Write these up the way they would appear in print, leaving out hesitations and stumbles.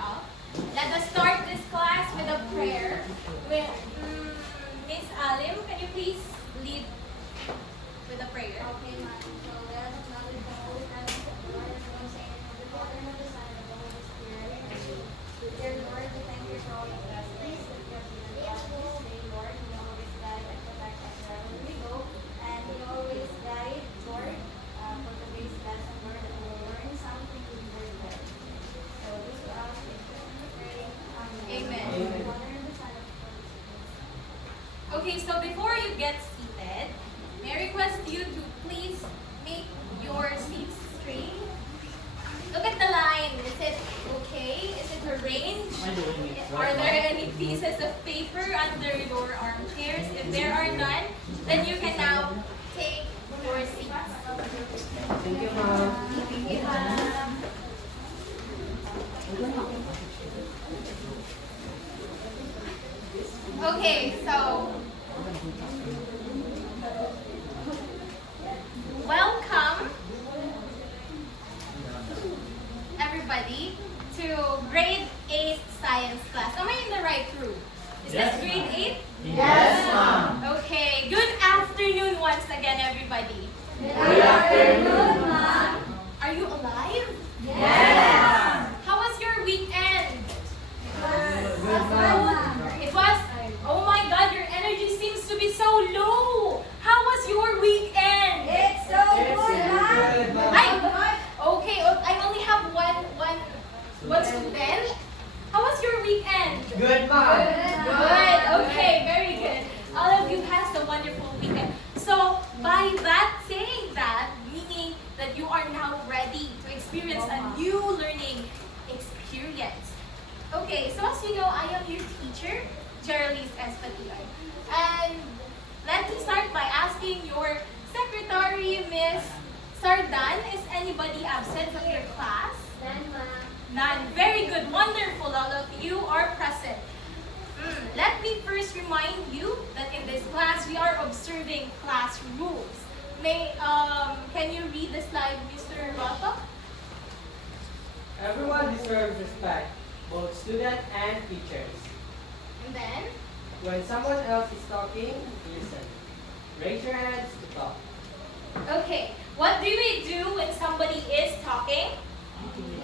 up. Let us start this class with a prayer. With Miss Alim, can you please lead with a prayer? Okay, ma'am. So let us acknowledge the holy presence of the Lord as one saying, of the Father and of the Son and of the Holy Spirit. Dear Lord, we thank you for all the blessings that you have given us this day, Lord. You always guide and protect us wherever we go, and you always guide, Lord, for today's lesson, Lord, that we will learn something to be very good. So this will ask in Jesus' name. Amen. Of the Father and the Son and of the Holy Spirit. Okay, so before you get seated, may I request you to please make your seats straight. Look at the line. Is it okay? Is it arranged? Are there any pieces of paper under your armchairs? If there are none, then you can now take your seats. Thank you, ma'am. Thank you, ma'am. Okay, so welcome everybody to grade 8 science class. Am I in the right room? Is Yes, this grade ma'am. 8? Yes, ma'am. Okay, good afternoon once again, everybody. Good afternoon, ma'am. Are you alive? Yes. How was your weekend? Good. It was, oh my god, your energy seems to be so low. How was your weekend? It's so good, ma'am. Okay, I only have one student. How was your weekend? Good, ma'am. Good. Okay, very good. All of you passed a wonderful weekend. So, by that saying that, meaning that you are now ready to experience a new learning experience. Okay, so as you know, I am your teacher, Jeraliz as Pati-on. And let me start by asking your secretary, Miss Sardan, is anybody absent from your class? None. Very good. Wonderful. All of you are present. Let me first remind you that in this class, we are observing class rules. Can you read the slide, Mr. Roto? Everyone deserves respect, both student and teachers. And then, When someone else is talking, listen. Raise your hands to talk. okay, what do we do when somebody is talking?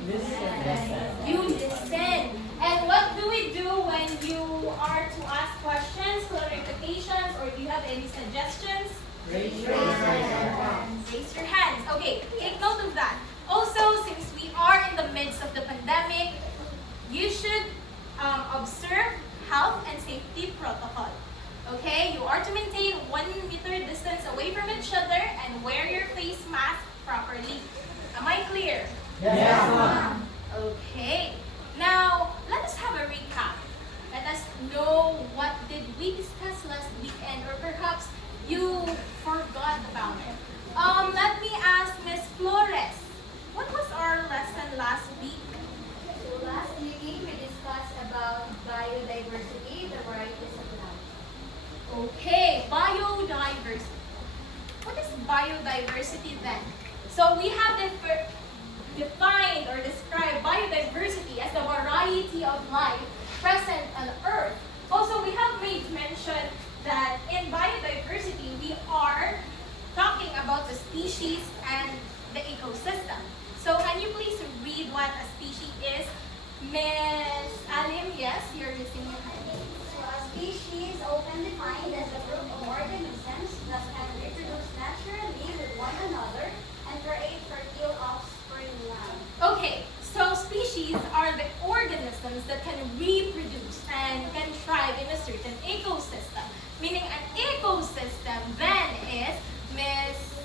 Listen. You listen. And what do we do when you are to ask questions, clarifications, or do you have any suggestions? Raise your hands. Raise your hands. Okay, take note of that. Also, since we are in the midst of the pandemic, you should observe health and safety protocol. Okay, you are to maintain 1 meter distance away from each other and wear your face mask properly. Am I clear? Yes, ma'am. Okay. Now, let us have a recap. Let us know what did we discuss last weekend, or perhaps you forgot about it. Let me ask Miss Flores. What was our lesson last week? So last meeting, we discussed about biodiversity, the varieties of life. Okay, biodiversity. What is biodiversity then? So we have defined or described biodiversity as the variety of life present on Earth. Also, we have made mention that in biodiversity, we are talking about the species and the ecosystem. So can you please read what a species is? Miss Alim, yes, you're using your hand. So a species often defined as a group of organisms that can reproduce naturally with one another and create fertile offspring land. Okay, so species are the organisms that can reproduce and can thrive in a certain ecosystem. Meaning an ecosystem then is, Miss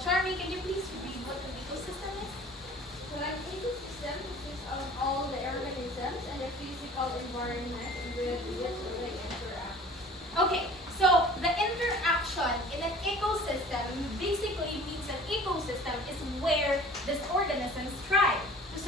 Charmy, can you please read what an ecosystem is? So an ecosystem consists of all the organisms and the physical environment with which they interact. Okay, so the interaction in an ecosystem basically means an ecosystem is where these organisms thrive. To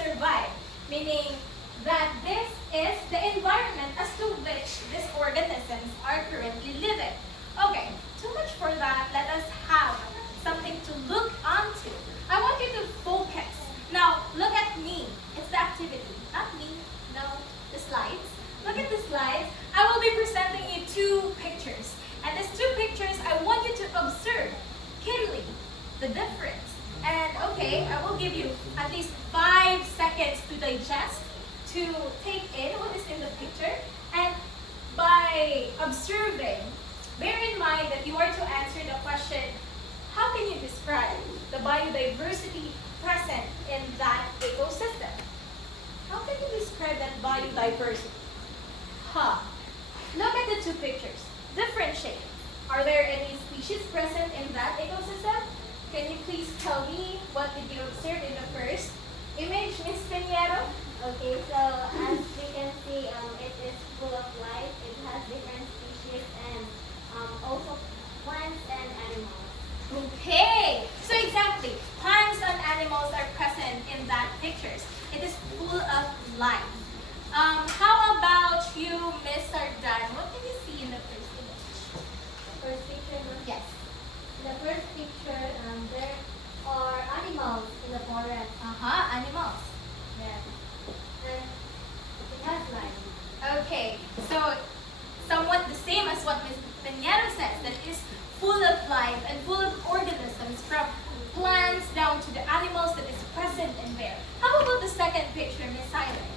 to take in what is in the picture, and by observing, bear in mind that you are to answer the question, how can you describe the biodiversity present in that ecosystem? How can you describe that biodiversity? Look at the two pictures. Differentiate. Are there any species present in that ecosystem? Can you please tell me what did you observe in the first image, Ms. Pinheiro? Okay, so as we can see, it is full of life. It has different species and also plants and animals. Okay, so exactly, plants and animals are present in that pictures. It is full of life. How about you, Miss Sardan? What can you see in the first image? First picture, ma'am? Yes. In the first picture, there are animals in the forest. Animals. Yes. And it has life. Okay, so somewhat the same as what Ms. Pinheiro says, that it is full of life and full of organisms, from plants down to the animals that is present in there. How about the second picture, Miss Silent?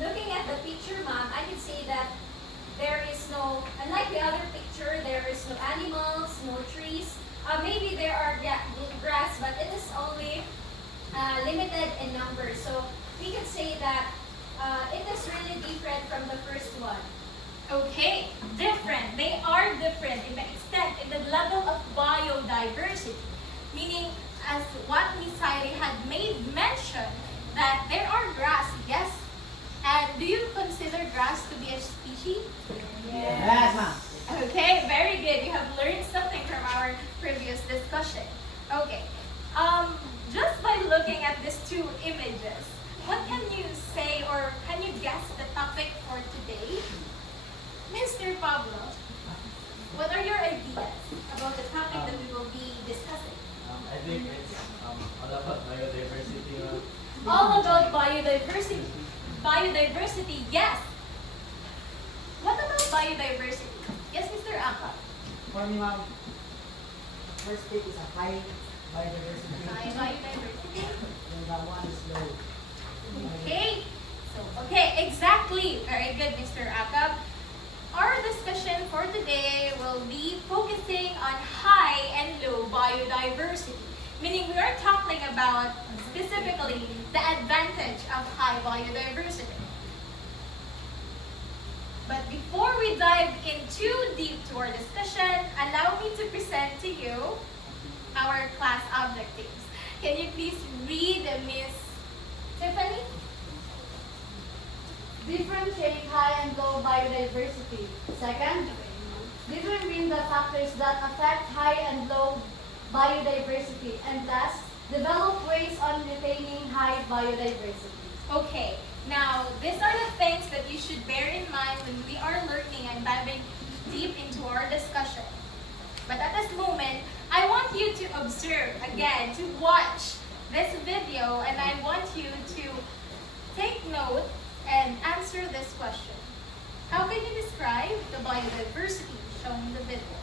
Looking at the picture, ma'am, I can say that there is no, unlike the other picture, there is no animals, no trees. Maybe there are grass, but it is only limited in numbers. So we can say that it is really different from the first one. Okay, different. They are different in the extent, in the level of biodiversity. Meaning, as what Ms. Sairi had made mention, that there are grass, yes? And do you consider grass to be a species? Yes, ma'am. Okay, very good. You have learned something from our previous discussion. Okay, just by looking at these two images, what can you say or can you guess the topic for today? Mr. Pablo, what are your ideas about the topic that we will be discussing? I think it's all about biodiversity. All about biodiversity. Biodiversity, yes. What about biodiversity? Yes, Mr. Aka. For me, ma'am, first pick is a high biodiversity. Biodiversity. And that one is low. Okay. Okay, exactly. Very good, Mr. Aka. Our discussion for today will be focusing on high and low biodiversity. Meaning we are talking about specifically the advantage of high biodiversity. But before we dive in too deep to our discussion, allow me to present to you our class objectives. Can you please read Miss Tiffany? Differentiate high and low biodiversity. Second, determine the factors that affect high and low biodiversity. And last, develop ways on retaining high biodiversity. Okay, now these are the things that you should bear in mind when we are learning and diving deep into our discussion. But at this moment, I want you to observe again, to watch this video, and I want you to take note and answer this question. How can you describe the biodiversity shown in the video?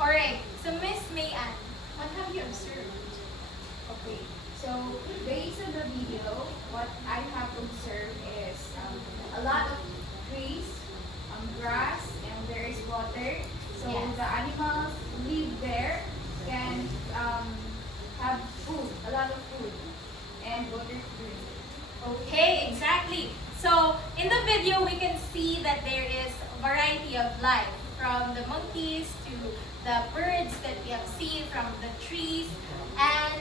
Alright, so Miss Mayan, what have you observed? Okay, so based on the video, what I have observed is a lot of trees, grass, and there is water. So Yes. the animals live there can have food, a lot of food, and water tourism. Okay, exactly. So in the video, we can see that there is a variety of life, from the monkeys to the birds that we have seen, from the trees, and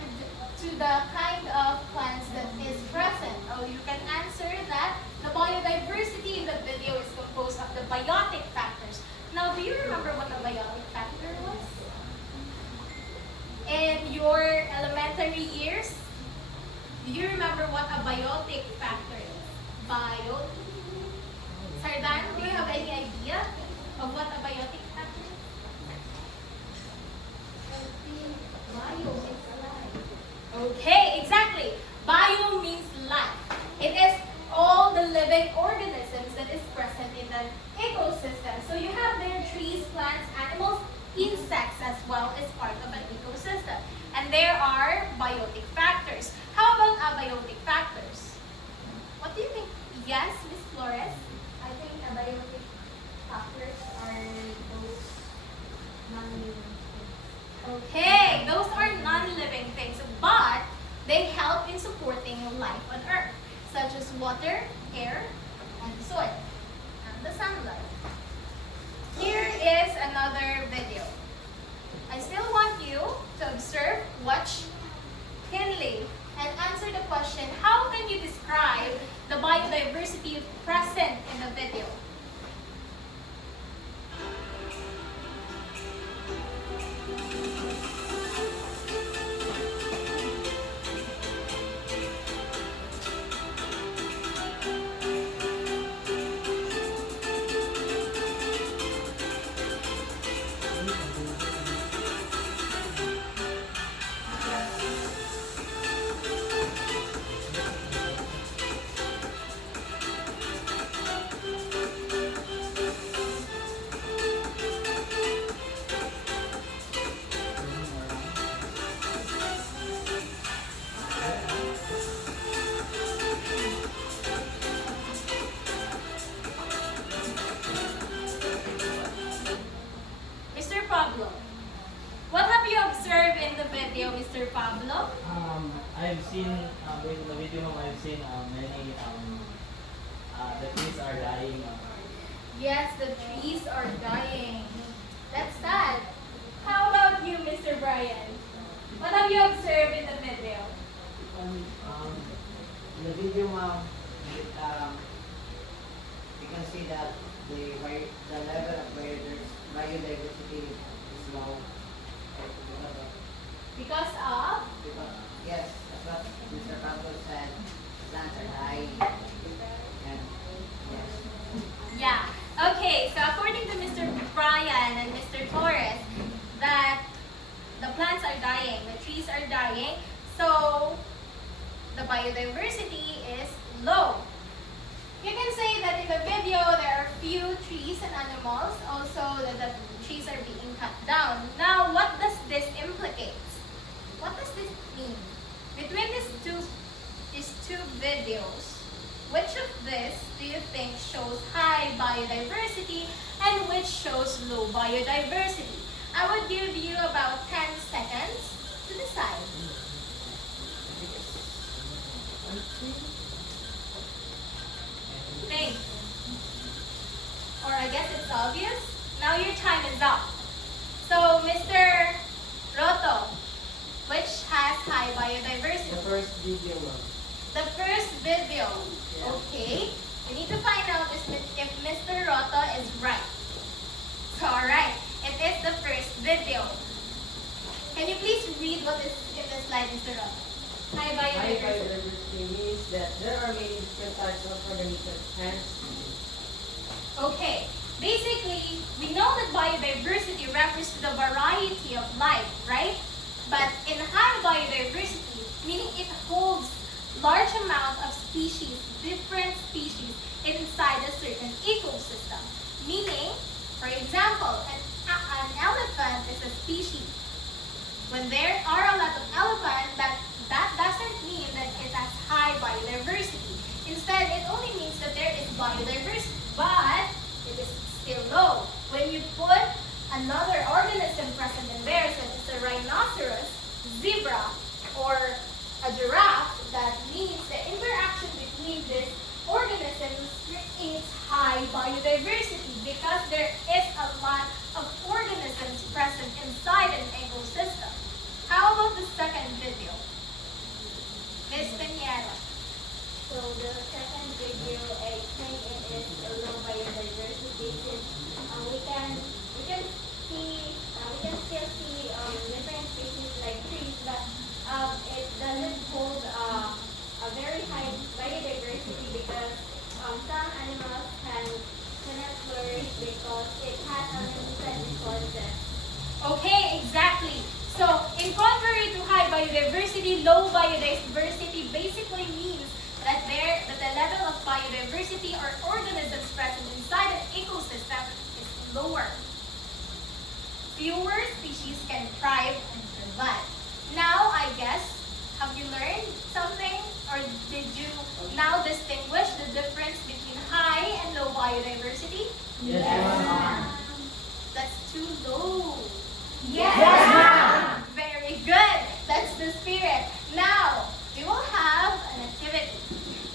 to the kind of plants that is present. Oh, you can answer that the biodiversity in the video is composed of the biotic factors. Now, do you remember what a biotic factor was? In your elementary years, do you remember what a biotic factor is? Biotic. Sardan, do you have any idea of what a biotic factor is? Bio is alive. Okay, exactly. Bio means life. It is all the living organisms that is present in an ecosystem. So you have there trees, plants, animals, insects as well as part of an ecosystem. And there are biotic factors. How about abiotic factors? What do you think? Yes, Miss Flores? I think abiotic factors are those non-living things. Okay, those are non-living things, but they help in supporting life on Earth, such as water, air, and soil, and the sunlight. Here is another video. I still want you to observe, watch keenly, and answer the question, how can you describe the biodiversity present in the video? Mr. Pablo, what have you observed in the video, Mr. Pablo? I've seen in the video. I've seen many the trees are dying. Yes, the trees are dying. That's sad. How about you, Mr. Brian? What have you observed in the video? In the video, ma'am, you can see that the level of biodiversity is low. Because of? Yes, that's what Mr. Pablo said. Plants are dying. And yes. Yeah. Okay, so according to Mr. Brian and Mr. Torres, that the plants are dying, the trees are dying, so the biodiversity is low. You can say that in the video there are few trees and animals, also that the trees are being cut down. Now, what does this implicate? What does this mean? Between these two videos, which of this do you think shows high biodiversity and which shows low biodiversity? I would give you about 10 seconds to decide. Think. Or I guess it's obvious. Now your time is up. So, Mr. Roto, which has high biodiversity? The first video, ma'am. The first video. Okay. We need to find out if Mr. Roto is right. So, alright. It is the first video. Can you please read what is in the slide, Mr. Roto? High High biodiversity. biodiversity means that there are many different types of organisms and species. Okay. Basically, we know that biodiversity refers to the variety of life, right? But in high biodiversity, meaning it holds large amount of species, different species inside a certain ecosystem. Meaning, for example, an elephant is a species. When there are a lot of elephants, that doesn't mean that it has high biodiversity. Instead, it only means that there is biodiversity, but it is still low. When you put another organism present in there, such as a rhinoceros, zebra, or biodiversity, low biodiversity basically means that the level of biodiversity or organisms present inside an ecosystem is lower. Fewer species can thrive and survive. Now, I guess, have you learned something? Or did you now distinguish the difference between high and low biodiversity? Yes, ma'am. That's too low. Yes, ma'am. Very good. That's the spirit. Now, we will have an activity.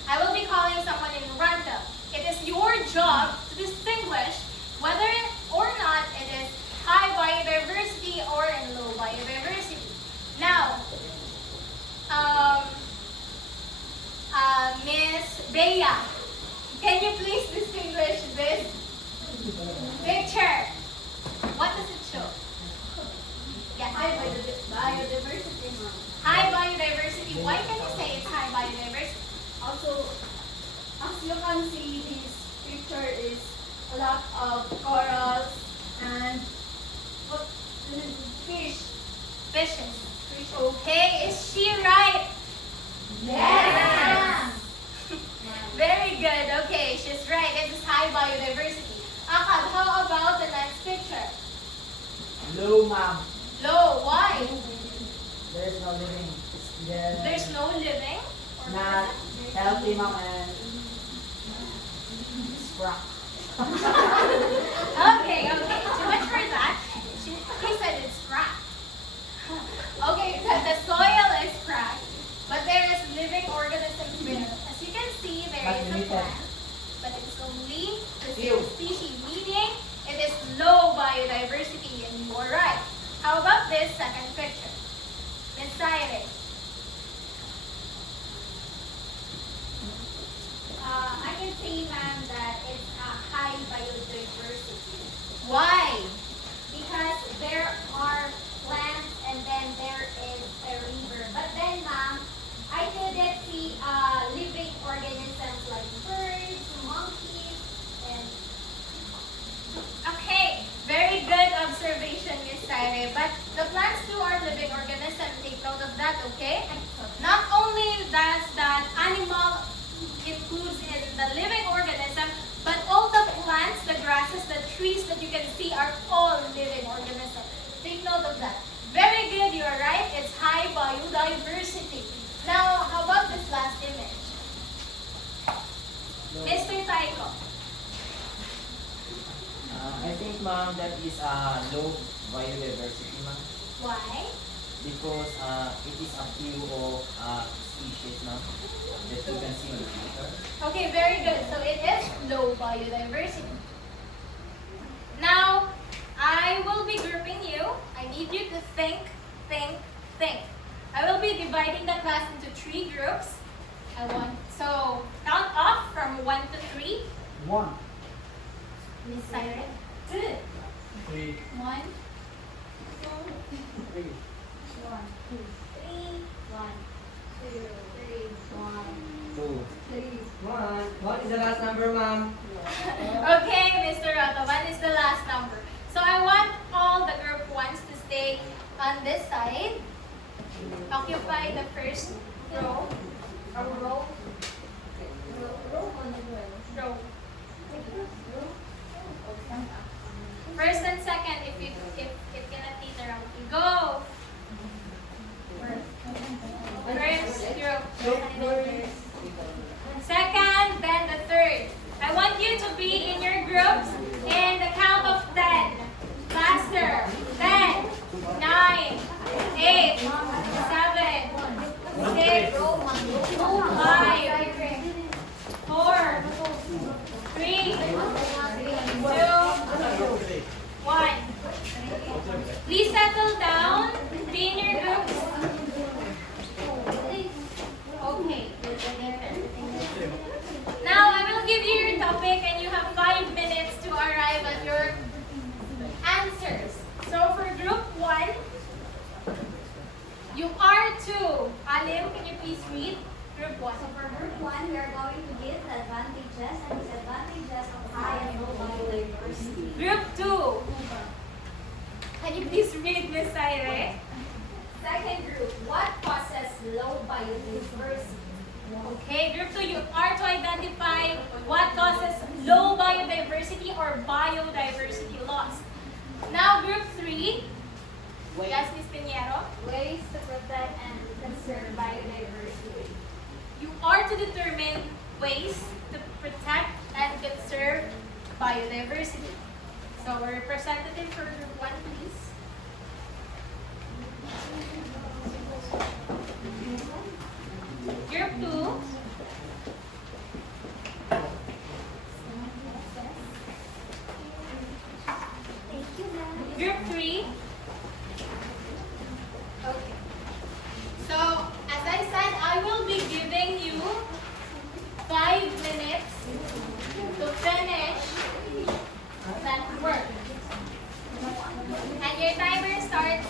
I will be calling someone in random. It is your job to distinguish whether or not it is high biodiversity or in low biodiversity. Now, Miss Bea, can you please distinguish this picture? What does it show? Yes. High biodiversity. High biodiversity. Why can you say it's high biodiversity? Also, as you can see, this picture is a lot of corals and what fish. Fishes. Okay, is she right? Yes. Very good. Okay, she's right. It is high biodiversity. Akab, how about the next picture? Low, ma'am. Low. Why? There's no living. There's no living? Or Not healthy, ma'am, and scrap. Okay. Too much for that. He said it's cracked. Okay, the soil is cracked, but there is living organisms there. As you can see, there But is a limited. plant, but it's only the Few. same species, meaning it is low biodiversity, and you are right. How about this second picture? Miss Cyrus. I can say, ma'am, that it's a high biodiversity Why? because there are plants and then there is a river. But then, ma'am, I couldn't see living organisms like birds, monkeys, and Okay, very good observation, Miss Cyrus. But the plants too are living organisms. Take note of that, okay? Not only does that animal includes in the living organism, but all the plants, the grasses, the trees that you can see are all living organisms. Take note of that. Very good, you are right. It's high biodiversity. Now, how about this last image? Mr. Taiko. I think, ma'am, that is low biodiversity, ma'am. Why? Because it is a few of species, ma'am, that you can see on the picture. Okay, very good. So it is low biodiversity. Now, I will be grouping you. I need you to think. I will be dividing the class into 3 groups. So count off from 1 to 3. 1, Miss Cyrus. 2. 3, 1, 2, 3. 1, 2, 3. 1, 2, 3, 1, 2. 3. What is the last number, ma'am? Okay, Mr. Otto, 1 is the last number. So I want all the group 1s to stay on this side. Occupy the first row. Or row. Row. First and second, if it cannot be around, go. First group. Second, then the third. I want you to be in your groups in the count of 10. Faster. 10, 9, 8, 7, 6, 5, 4, 3, 2, 1. Please settle down. Be in your groups. Okay. Now I will give you your topic and you have 5 minutes to arrive at your answers. So for group 1, you are to. Alim, can you please read group 1? so for group 1, we are going to give the advantages and disadvantages of high and low biodiversity. Group 2. Can you please read, Miss Cyrus? So second group, what causes low biodiversity? Okay, group 2, you are to identify what causes low biodiversity or biodiversity loss. Now, group 3, yes, Ms. Pinheiro, Ways to protect and conserve biodiversity. you are to determine ways to protect and conserve biodiversity. So, a representative for group 1, please. Group 2. Group 3. Okay. So, as I said, I will be giving you 5 minutes to finish that work. And your timer starts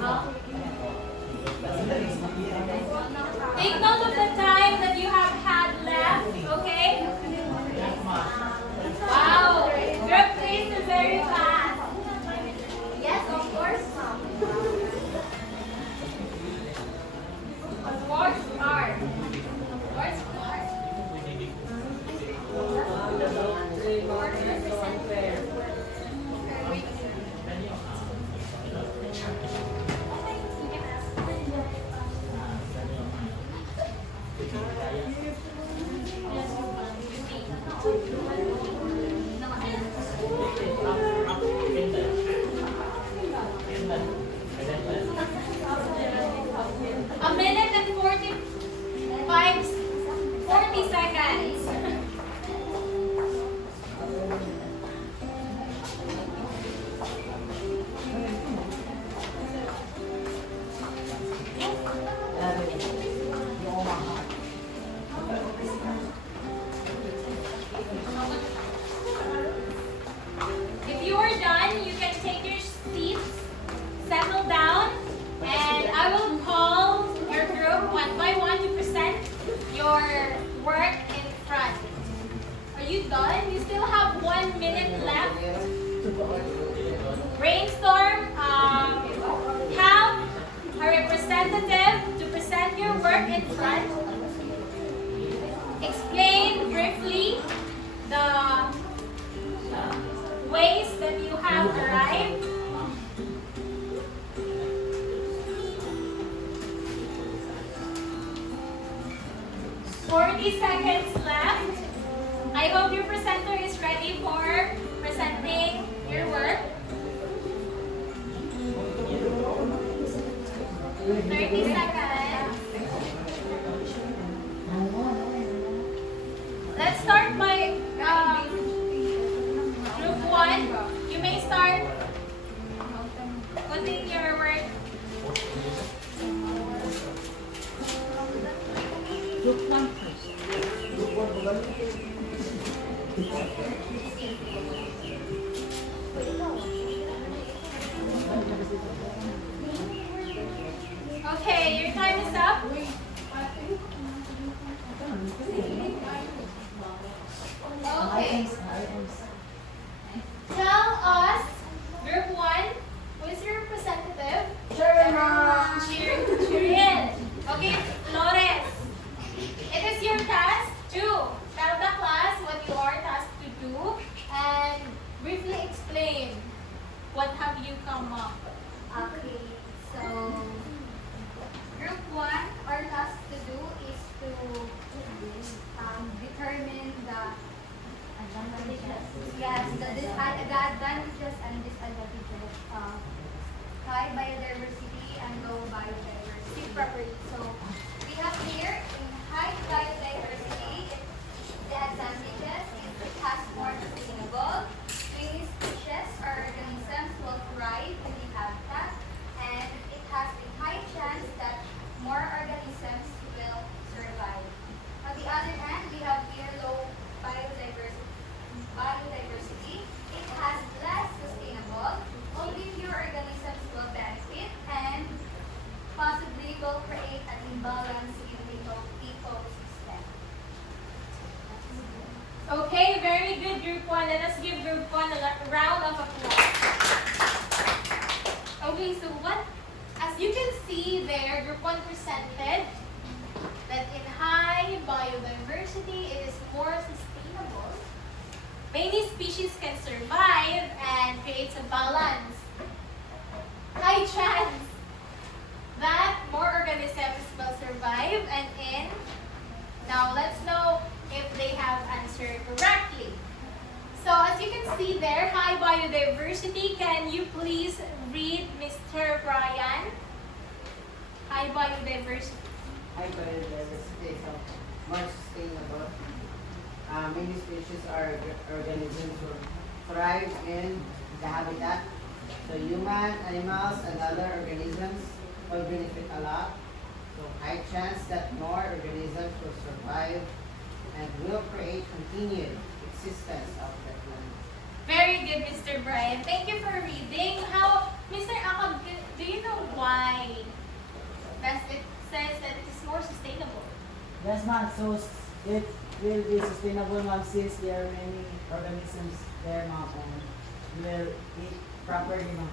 now. Take note of the time that you have had left, okay? Wow, group 3 is very fast. Yes, of course, ma'am. Sports art. Sports art. in front. Explain briefly the ways that you have arrived. 40 seconds left. I hope your presenter is ready for presenting your work. 30 seconds. Let's start by group 1. You may start putting your work. Okay, your time is up. Okay. Tell us, group 1, who is your representative? Jeraliz. Okay, Flores. It is your task to tell the class what you are tasked to do and briefly explain what have you come up. Okay, so group 1, our task to do is to determine the advantages. Yes, the advantages and disadvantages of high biodiversity and low biodiversity. Properly. So we have here in high biodiversity, the advantages is it has more sustainable. Many species or organisms will thrive in the habitat, and it has a high chance that more organisms will survive. On the other hand, we have here low biodiversity. It has less sustainable. Only few organisms will benefit and possibly will create an imbalance in the ecosystem. Okay, very good, group 1. Let us give group 1 a round of applause. Okay, so as you can see there, group 1 presented that in high biodiversity, it is more sustainable. Many species can survive and creates a balance. High chance that more organisms will survive and now let's know if they have answered correctly. So as you can see there, high biodiversity, can you please read Mr. Brian? High biodiversity. High biodiversity is more sustainable. Many species or organisms will thrive in the habitat. So human, animals, and other organisms will benefit a lot. So high chance that more organisms will survive and will create continued existence of that land. Very good, Mr. Brian. Thank you for reading. How, Mr. Akab, do you know why it says that it is more sustainable? Yes, ma'am. So it will be sustainable, ma'am, since there are many organisms there, ma'am, and will eat properly, ma'am.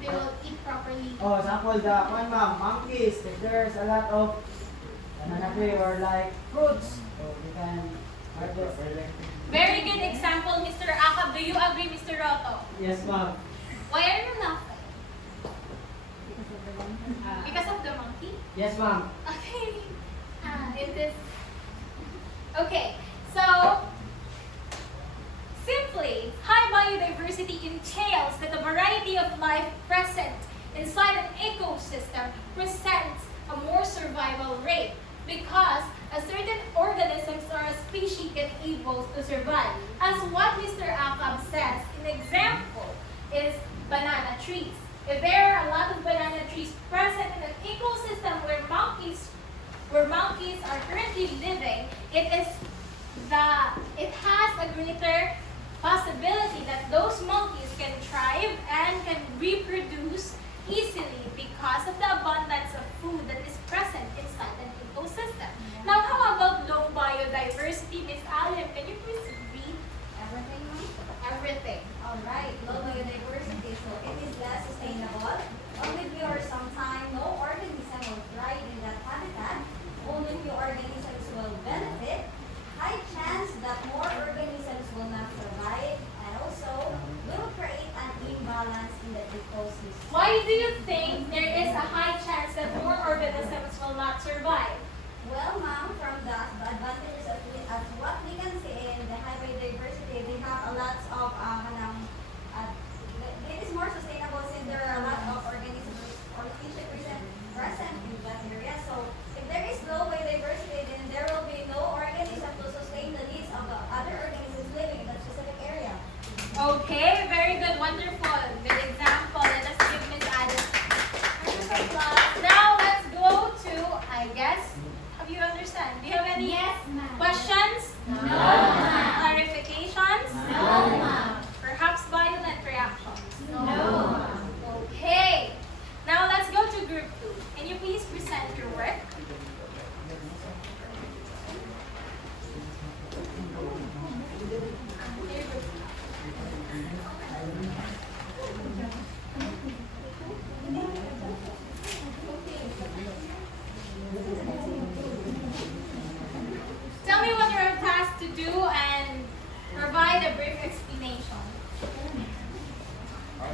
They will eat properly. Oh, example, the one, ma'am, monkeys. If there's a lot of banana tree or like fruits, so you can harvest. Very good example, Mr. Akab. Do you agree, Mr. Roto? Yes, ma'am. Why are you laughing? Because of the monkey? Yes, ma'am. Okay. It is. Okay. So, simply, high biodiversity entails that a variety of life present inside an ecosystem presents a more survival rate because a certain organisms or a species can able to survive. As what Mr. Akab says, an example is banana trees. If there are a lot of banana trees present in an ecosystem where monkeys are currently living, it has a greater possibility that those monkeys can thrive and can reproduce easily because of the abundance of food that is present inside an ecosystem. Now, how about low biodiversity? Miss Alim, can you please read Everything, ma'am? everything? Alright, low biodiversity, so it is less sustainable. Only few or sometime no organism will thrive not survive? Well, ma'am, from the advantages as what we can see in the high biodiversity, they have a lot of it is more sustainable since there are a lot of organisms or species present in that area. So if there is no biodiversity, then there will be no organism to sustain the needs of the other organisms living in that specific area. Okay, very good, wonderful. Good example. Let us give Miss Alice a applause. Now let's go to, I guess, have you understand? Do you have any questions? No, Clarifications? No, ma'am. Perhaps violent reactions? No. Okay. Now let's go to group 2. Can you please present your work? Tell me what you're tasked to do and provide a brief explanation.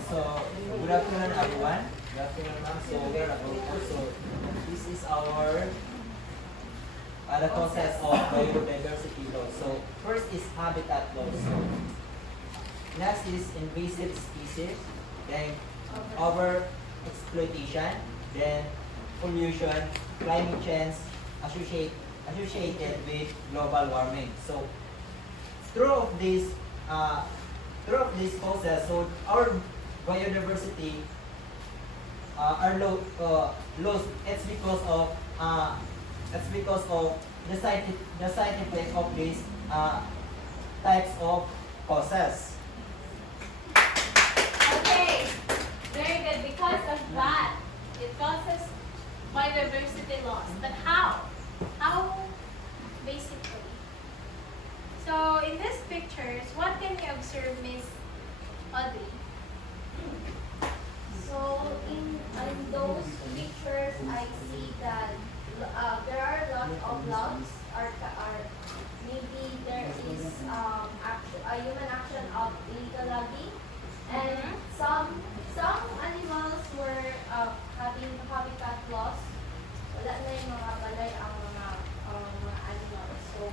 So, good afternoon everyone. Good afternoon ma'am. So, we are also, this is our the process of biodiversity law. So, first is habitat law. So, next is invasive species, then over exploitation, then pollution, climate change associated with global warming. So, through this process, so our biodiversity are lost. It's because of the side effect of these types of causes. Okay, very good. Because of that, it causes biodiversity loss. But how? How? Basically. So in these pictures, what can you observe, Miss Audrey? So in those pictures, I see that there are a lot of logs, or maybe there is a human action of illegal logging, and some animals were having habitat loss. Wala na yung mga balay ang mga animals. So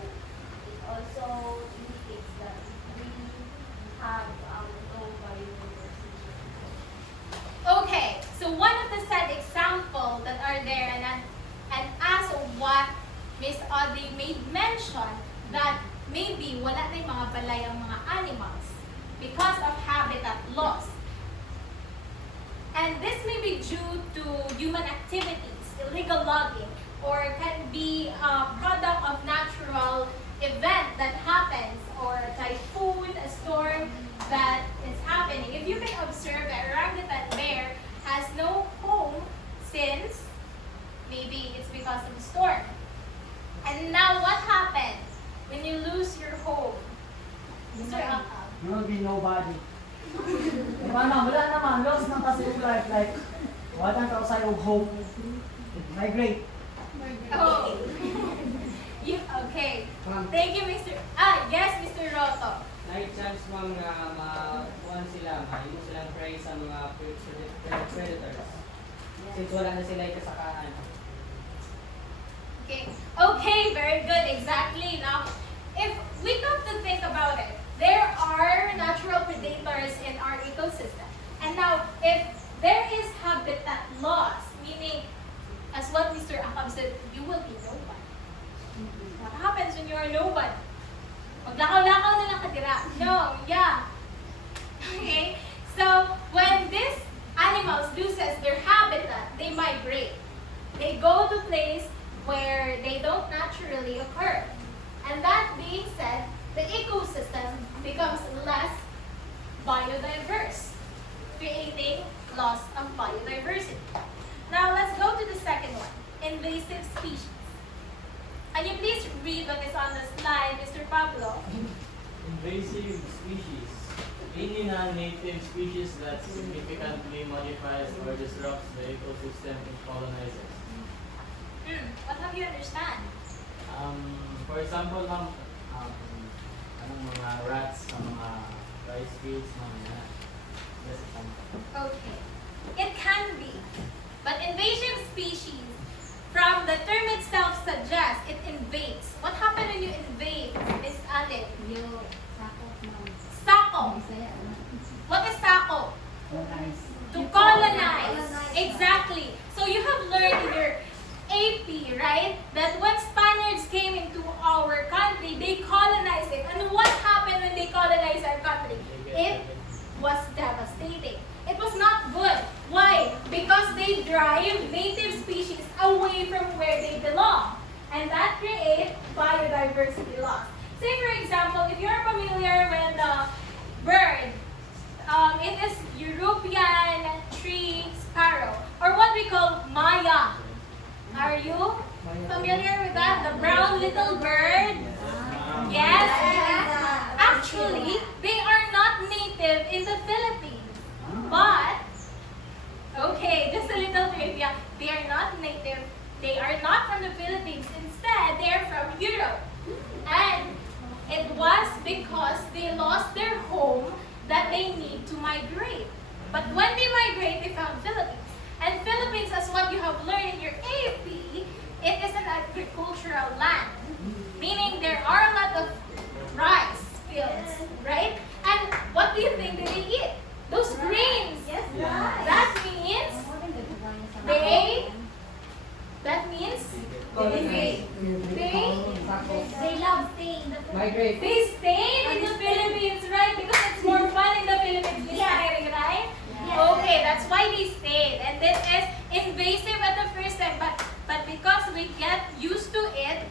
it also indicates that we have low biodiversity. Okay, so one of the said examples that are there, and as what Miss Audrey made mention, that maybe wala na yung mga balay ang mga animals because of habitat loss. And this may be due to human activities, illegal logging, or can be a product of natural event that happens, or a typhoon, a storm that is happening. If you can observe, the orangutan bear has no home since maybe it's because of the storm. And now what happens when you lose your home? Mr. Akal. You will be nobody. Mama, wala naman. Lost ng kasi yung life. Like, wala kang kausay yung hope. Migrate. Oh. Okay. Thank you, Mr. Yes, Mr. Roto. May chance ma'am na makuhan sila, mahimo silang prey sa mga predators. Since wala na sila ikasakaan. Okay. Okay, very good. Exactly. Now, if we come to think about it, there are natural predators in our ecosystem. And now, if there is habitat loss, meaning, as what Mr. Akam said, you will be nobody. What happens when you are nobody? Maglakaw-lakaw na lang katira. No, yeah. Okay? So, when these animals loses their habitat, they migrate. They go to place where they don't naturally occur. And that being said, the ecosystem becomes less biodiverse, creating loss of biodiversity. Now, let's go to the second one, invasive species. Can you please read what is on the slide, Mr. Pablo? Invasive species. Any non-native species that significantly modifies or disrupts the ecosystem it colonizes. What have you understand? For example, anong mga rats sa mga rice fields, mga yes, Okay. It can be. But invasive species from the term itself suggests, it invades. What happened when you invade, Miss Allen? Sako. What is sako? To colonize. Exactly. So you have learned in your AP, right, that when Spaniards came into our country, they colonized it. And what happened when they colonized our country? It was devastating. It was not good. Why? Because they drive native species away from where they belong. And that creates biodiversity loss. Say for example, if you're familiar with the bird, it is European tree sparrow, or what we call Maya. Are you familiar with that? The brown little bird? Yes? Actually, they are not native in the Philippines. But, okay, just a little trivia. They are not native. They are not from the Philippines. Instead, they are from Europe. And it was because they lost their home that they need to migrate. But when they migrate, they found Philippines. And Philippines, as what you have learned in your AP, it is an agricultural land. Meaning there are a lot of rice fields, right? And what do you think they eat? Those grains. Yes, That means they love staying in the Migrate. they stayed in the Philippines, right? Because it's more fun in the Philippines, Miss Irene, right? Okay, that's why they stayed. And this is invasive at the first time, but because we get used to it,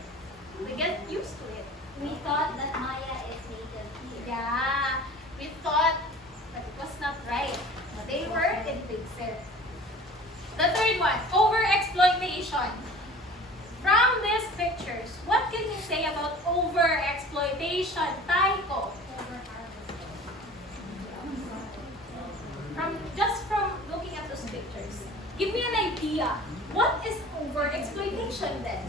We thought that Maya is native here. Yeah, we thought, but it was not right. They were invasive. The third one, overexploitation. From these pictures, what can you say about overexploitation, Taiko? From looking at those pictures, give me an idea. What is overexploitation then?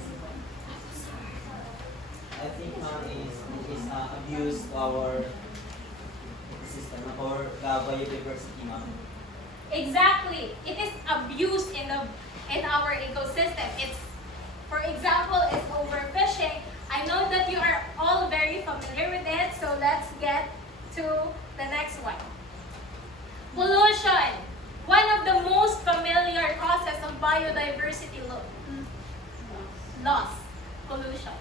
I think it is abuse our system or biodiversity, ma'am. Exactly. It is abuse in our ecosystem. It's, for example, it's overfishing. I know that you are all very familiar with it, so let's get to the next one. Pollution. One of the most familiar causes of biodiversity loss. Pollution.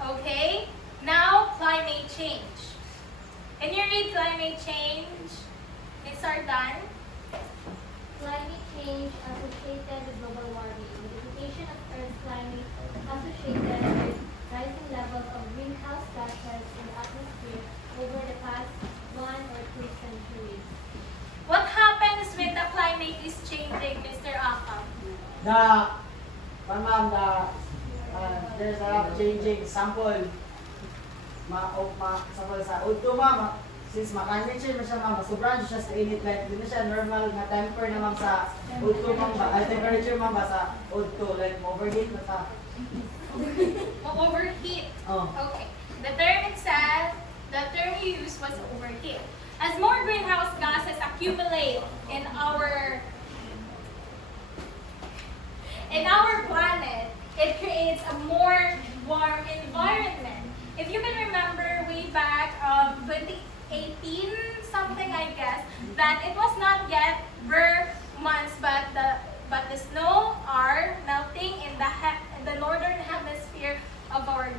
Okay? Now, climate change. Can you read climate change? It's our done. Climate change associated with global warming, modification of Earth's climate associated with rising levels of greenhouse gases in the atmosphere over the past 1 or 2 centuries. What happens when the climate is changing, Mr. Akam? There's a lot of changing sample. Sample sa udto ma'am, since makanin siya ma'am, sobrang siya sa init, like hindi na siya normal nga temper na ma'am sa udto ma'am ba, temperature ma'am ba sa udto, like overheat na sa Overheat. Oh. Okay. The term used was overheat. As more greenhouse gases accumulate in our planet, it creates a more warm environment. If you can remember way back 2018 something, I guess, that it was not yet months, but the snow are melting in the northern hemisphere of our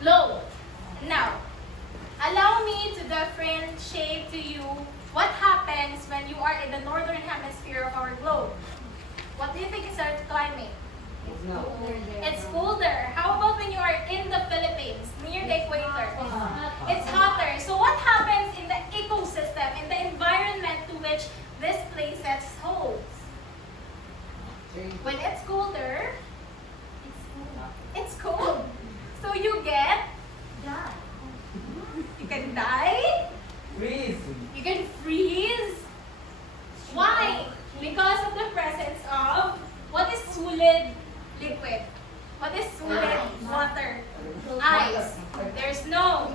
globe. Now, allow me to differentiate to you what happens when you are in the northern hemisphere of our globe. What do you think is our climate? It's colder. How about when you are in the Philippines, near the equator? It's hotter. So what happens in the ecosystem, in the environment to which this place holds? When it's colder, it's cold. So you get die. You can die. Freeze. You can freeze. Why? Because of the presence of what is solid liquid. What is solid water? Ice. There's snow.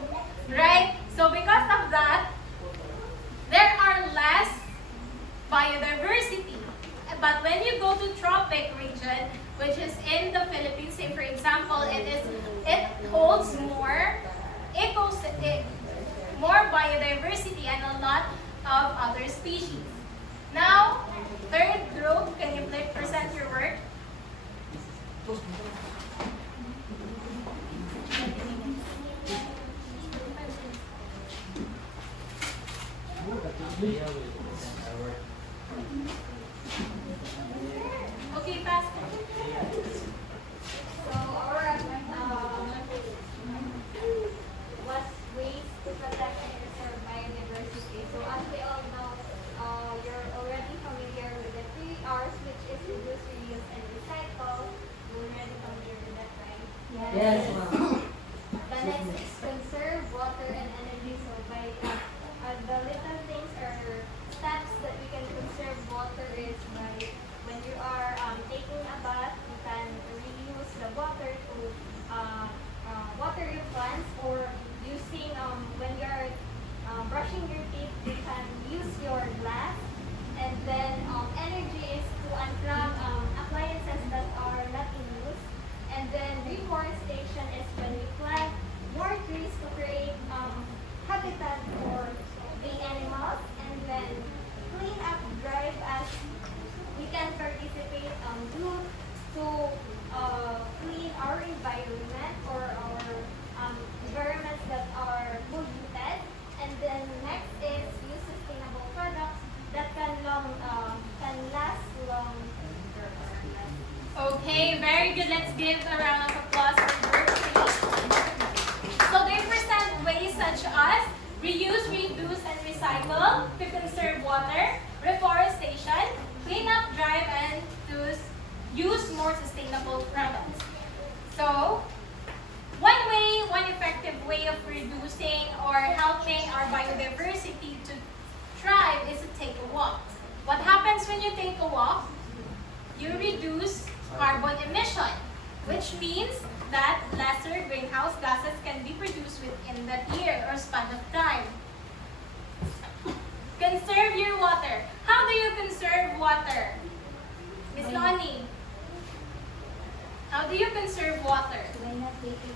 Right? So because of that, there are less biodiversity. But when you go to tropic region, which is in example, it holds more more biodiversity and a lot of other species. Now, third group, can you please present your work? Okay, fast. So our what's ways to protect and preserve biodiversity. So as we all know, you're already familiar with the 3 R's, which is reduce, reuse, and recycle. You're already familiar with that, right? Yes, ma'am. The next is conserve water and energy. So by the little things or steps that we can conserve water is by when you are taking a bath, you can reuse the water to water your plants, or using when you are brushing your teeth, you can use your glass. And then energy is to unplug appliances that are not in use. And then reforestation is when you plant more trees to create habitat for the animals. And then clean up drive, as we can participate to clean our environment or our environments that are polluted. And then next is use sustainable products that can last long. Okay, very good. Let's give a round of applause for group 3. So they present ways such as reuse, reduce, and recycle to conserve water, reforestation, clean up, drive, and to use more sustainable products. So, one effective way of reducing or helping our biodiversity to thrive is to take a walk. What happens when you take a walk? You reduce carbon emission, which means that lesser greenhouse gases can be produced within that year or span of time. Conserve your water. How do you conserve water? Miss Noni, how do you conserve water? By not taking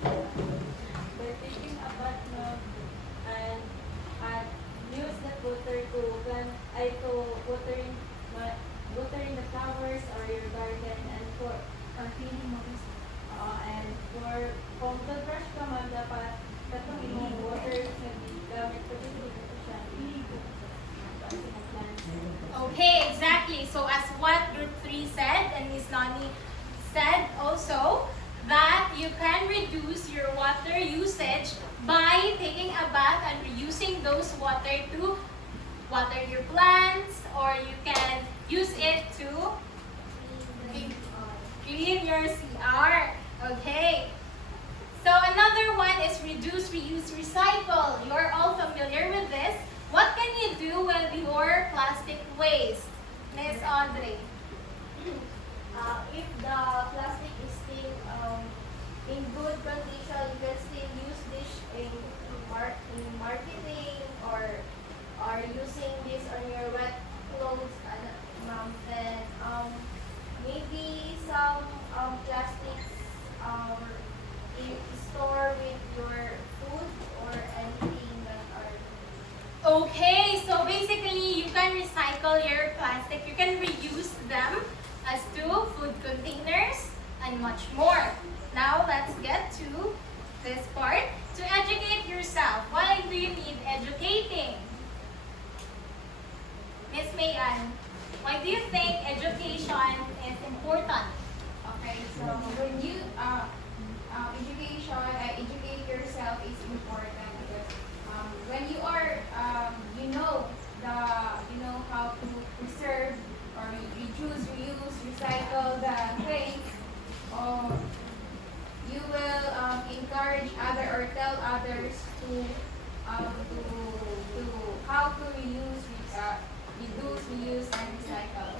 By taking a bath no, and use that water to watering the flowers or your garden, and for feeding mo and for kung toothbrush ka man dapat katong imong water nga gamit ko dito siya. Okay, exactly. So as what Group 3 said, and Miss Nani said also, that you can reduce your water usage by taking a bath and reusing those water to water your plants, or you can use it to clean your CR. Okay. So another one is reduce, reuse, recycle. You're all familiar with this. What can you do with your plastic waste? Miss Audrey. if the plastic is still in good condition, you can still use this in marketing, or using this on your wet clothes. Then maybe some plastics you store with your food or anything that are. Okay, so basically you can recycle your plastic. You can reuse them as to food containers and much more. Now let's get to this part. To educate yourself. Why do you need educating? Miss Mayan, why do you think education is important? Okay, so when you educate yourself is important because when you are you know how to preserve or reduce, reuse, recycle the things, or you will encourage other or tell others to how to reuse, reduce, reuse, and recycle.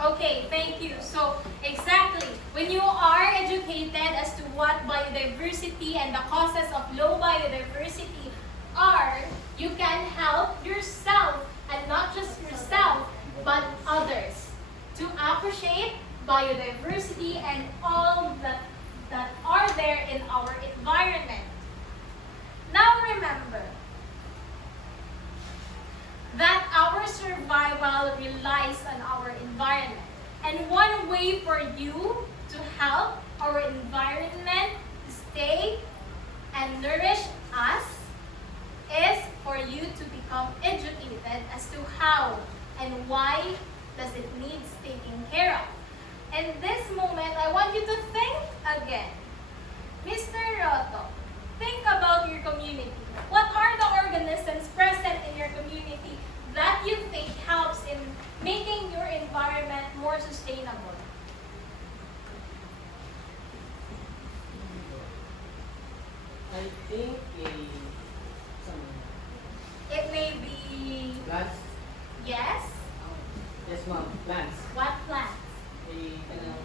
Okay, thank you. So, exactly, when you are educated as to what biodiversity and the causes of low biodiversity are, you can help yourself, and not just yourself, but others, to appreciate biodiversity, and all that are there in our environment. Now remember that our survival relies on our environment. And one way for you to help our environment to stay and nourish us is for you to become educated as to how and why does it needs taking care of. In this moment, I want you to think again. Mr. Roto, think about your community. What are the organisms present in your community that you think helps in making your environment more sustainable? I think some It may be, plants. yes, Yes, ma'am. Plants. what plants? Kanang,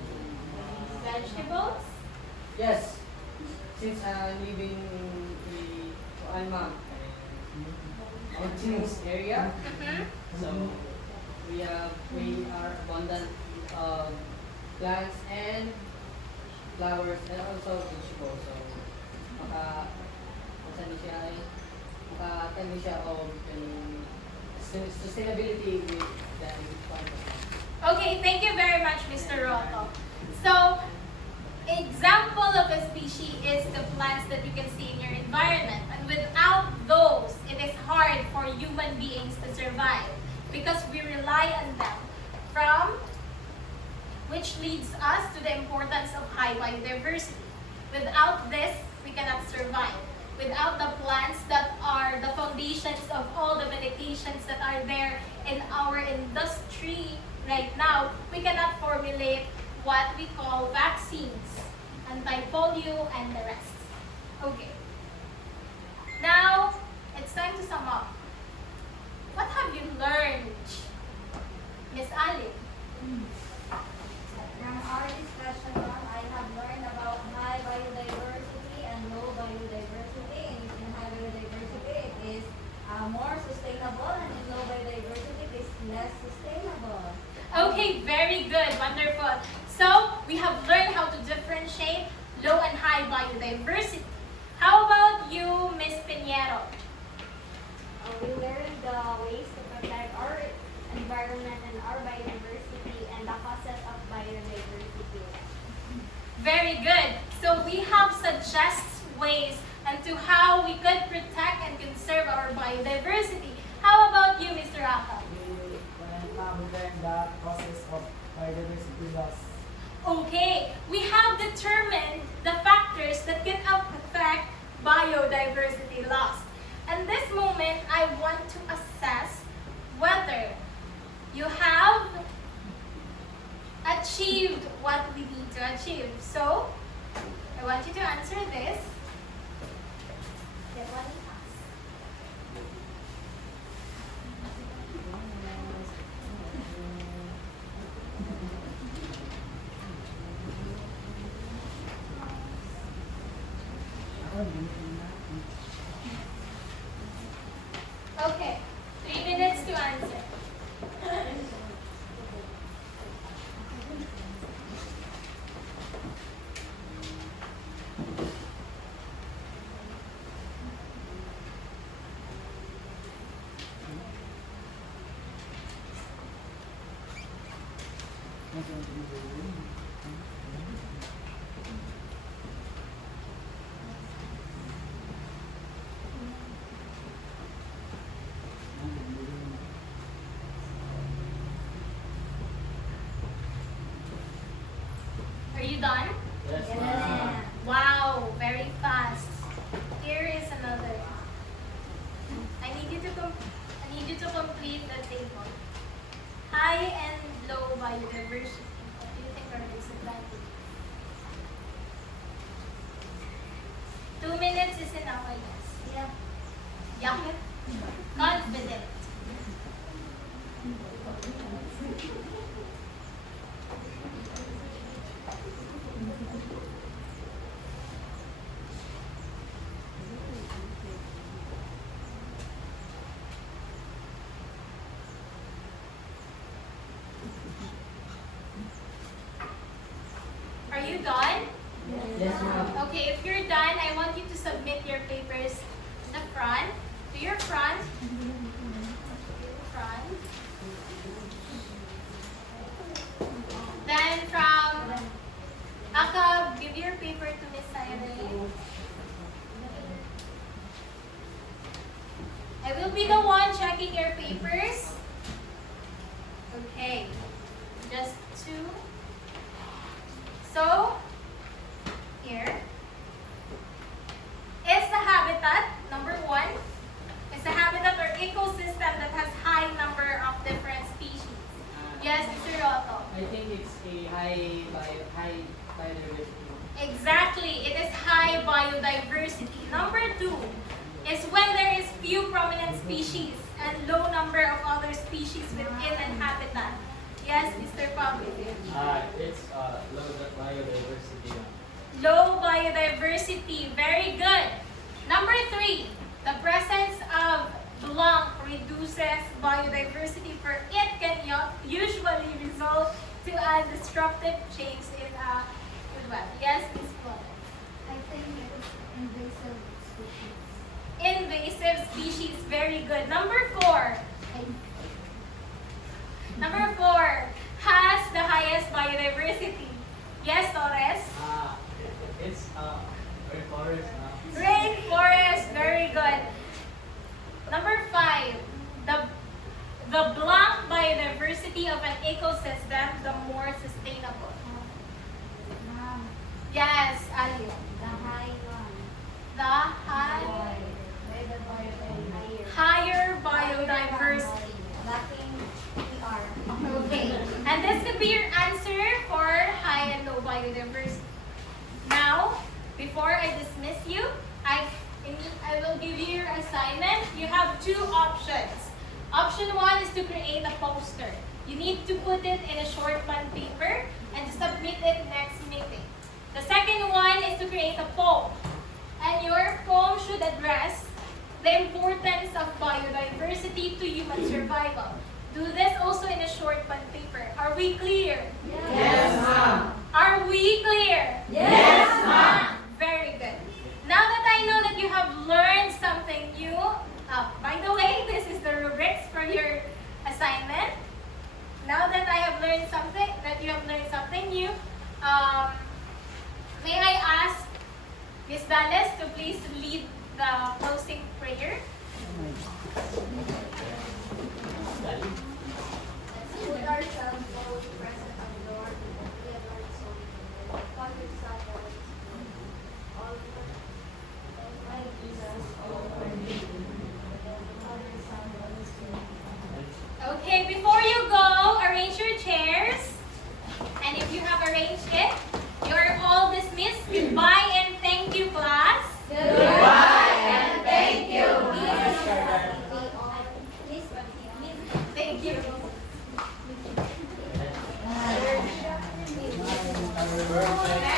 Vegetables? yes. Since I'm living in ma'am, mountainous area, so we are abundant plants and flowers and also vegetables. So makatanim siya of sustainability with the environment. Okay, thank you very much, Mr. Roto. So, example of a species is the plants that you can see in your environment. And without those, it is hard for human beings to survive because we rely on them, from which leads us to the importance of high biodiversity. Without this, we cannot survive. Without the plants that are the foundations of all the medications that are there in our industry right now, we cannot formulate what we call vaccines, anti-polio, and the rest. Okay. Now, it's time to sum up. What have you learned, Miss Ali? From our discussion, I have learned about high biodiversity and low biodiversity. In high biodiversity, it is more sustainable, and in low biodiversity, it is less sustainable. Okay, very good, wonderful. So, we have learned how to differentiate low and high biodiversity. How about you, Miss Pinheiro? We learned the ways to protect our environment and our biodiversity and the causes of biodiversity. Very good. So we have suggested ways into how we could protect and conserve our biodiversity. How about you, Mr. Raka? We learned the process of biodiversity loss. Okay, we have determined the factors that can affect biodiversity loss. And this moment, I want to assess whether you have achieved what we need to achieve. So, I want you to answer this. Get one pass. Okay, 3 minutes to answer. Are you done? Yes, Yeah. Wow, very fast. Here is another. I need you to complete the table. High and low biodiversity. What do you think are the disadvantages? 2 minutes is enough, I guess. Yeah. Yeah. Confident. done? Yes, ma'am. Okay, if you're done, I want you to submit your papers to the front, to your front. Front. Then from Aka, give your paper to Miss Sayane. I will be the one checking your papers. Okay, just two. So, here is the habitat, number one. It's a habitat or ecosystem that has high number of different species. Yes, Mr. Roto. I think it's a high biodiversity. Exactly, it is high biodiversity. Number two is when there is few prominent species and low number of other species within an habitat. Yes, Mr. Pablo. It's low biodiversity. Low biodiversity, very good. Number three, the presence of blank reduces biodiversity, for it can usually result to a disruptive change in a food web. Yes, Ms. Flo. I think it's invasive species. Invasive species, very good. Number four. Number four has the highest biodiversity. Yes, Torres. It's rainforest. Rainforest, very good. Number five, the blank biodiversity of an ecosystem, the more sustainable. Yes, Ali. The high one. The higher biodiversity. Lacking PR. Okay, and this could be your answer for high and low biodiversity. Now, before I dismiss you, I will give you your assignment. You have two options. Option one is to create a poster. You need to put it in a short bond paper and submit it next meeting. The second one is to create a poem. And your poem should address the importance of biodiversity to human survival. Do this also in a short bond paper. Are we clear? Yes, ma'am. Are we clear? Yes, ma'am. Very good. Now that I know that you have learned something new, by the way, this is the rubrics for your assignment. Now that I have learned something, that you have learned something new, may I ask Ms. Dallas to please lead the closing prayer? Let's put ourselves forward to present of the Lord, because we have learned so much. God yourself, Lord. All by Jesus, all for me. Father, Son, Holy Spirit. Okay, before you go, arrange your chairs. And if you have arranged it, you are all dismissed. Goodbye and thank you, class. Goodbye and thank you. Thank you. Perfect.